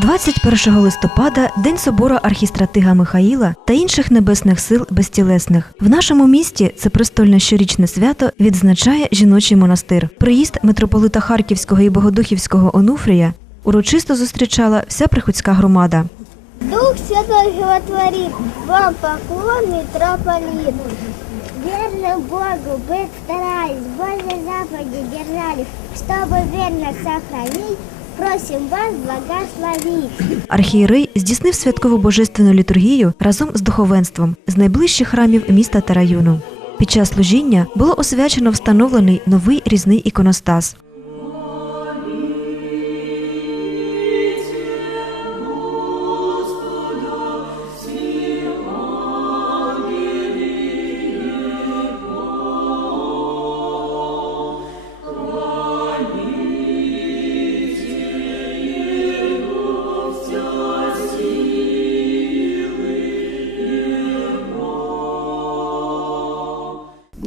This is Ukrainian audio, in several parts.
21 листопада День собору архістратига Михаїла та інших небесних сил безтілесних. В нашому місті це престольне щорічне свято відзначає жіночий монастир. Приїзд митрополита Харківського і Богодухівського Онуфрія урочисто зустрічала вся приходська громада. Дух Святой животворит, вам поклон митрополит. Верно Богу быть старались, Божьи заповеди держались, чтобы верно сохранить, просим вас благословити. Архієрей здійснив святкову божественну літургію разом з духовенством з найближчих храмів міста та району. Під час служіння було освячено встановлений новий різний іконостас.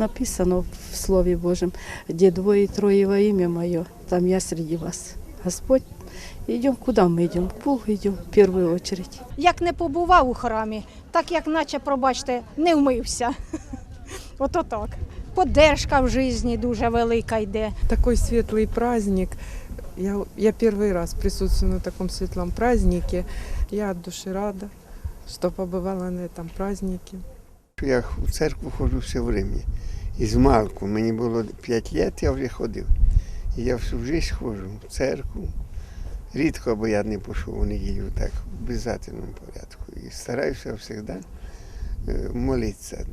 Написано в Слове Божьем, где двое и трое во имя Мое, там я среди вас. Господь, идем, куда мы идем? К Богу идем в первую очередь. як не побував у храмі, так як наче, пробачте, не вмився. Ото так. Подержка в житті дуже велика йде. такой светлый праздник. Я, я первый раз присутствую на таком светлом празднике. Я от души рада, что побывала на этом празднике. Я в церкву ходжу все время. І з малку. Мені було 5 років, я вже ходив. І я всю життя ходжу в церкву. Рідко, бо я не пішов у неділю так, в обов'язковому порядку. І стараюся завжди е, молитися.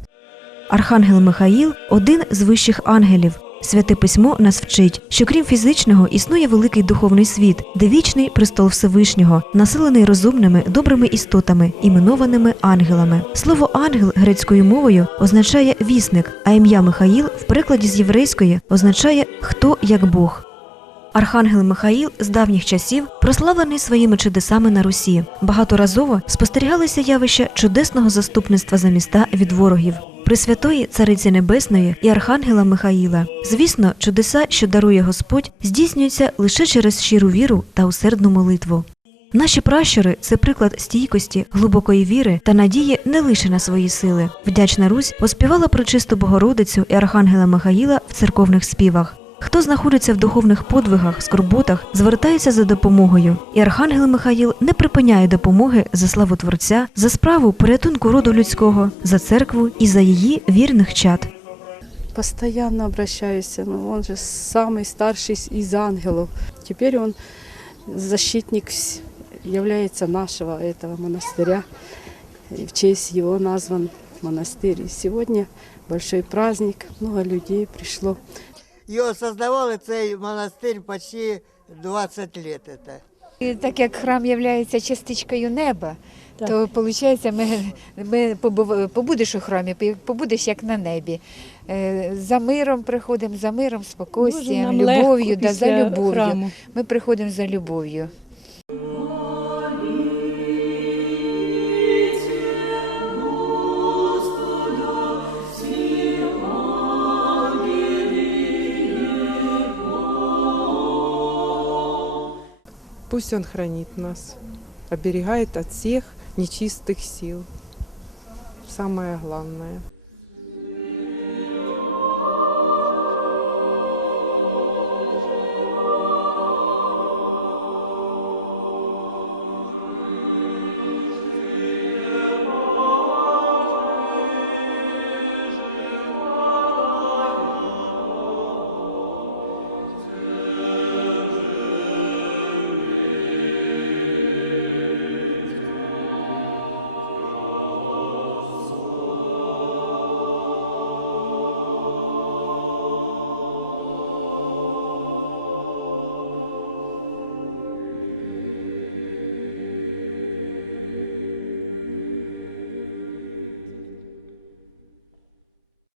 Архангел Михаїл один з вищих ангелів. Святе письмо нас вчить, що крім фізичного існує великий духовний світ, де вічний престол Всевишнього, населений розумними добрими істотами, іменованими ангелами. Слово ангел грецькою мовою означає вісник, а ім'я Михаїл в перекладі з єврейської означає хто як Бог. Архангел Михаїл з давніх часів прославлений своїми чудесами на Русі. Багаторазово спостерігалися явища чудесного заступництва за міста від ворогів. Пресвятої Цариці Небесної і Архангела Михаїла. Звісно, чудеса, що дарує Господь, здійснюються лише через щиру віру та усердну молитву. Наші пращури це приклад стійкості, глибокої віри та надії не лише на свої сили. Вдячна Русь поспівала про чисту Богородицю і Архангела Михаїла в церковних співах. Хто знаходиться в духовних подвигах, скорботах, звертається за допомогою, і Архангел Михаїл не припиняє допомоги за славу Творця, за справу порятунку роду людського, за церкву і за її вірних чад. Постоянно обращаюсь, ну, он же самый старший из ангелов. Теперь он защитник вс- является нашего этого монастыря. И в честь его назван монастырь. И сегодня большой праздник, много людей пришло. Його создавали цей монастир почти 20 лет. Это. І Так як храм є частичкою неба, то виходить, ми, ми побув- побудеш у храмі, побудеш як на небі. Е, За миром приходимо, за миром, спокійствием, любов'ю, да, за любов'ю. Ми приходимо за любов'ю. Пусть Он хранит нас, оберегает от всех нечистых сил. Самое главное.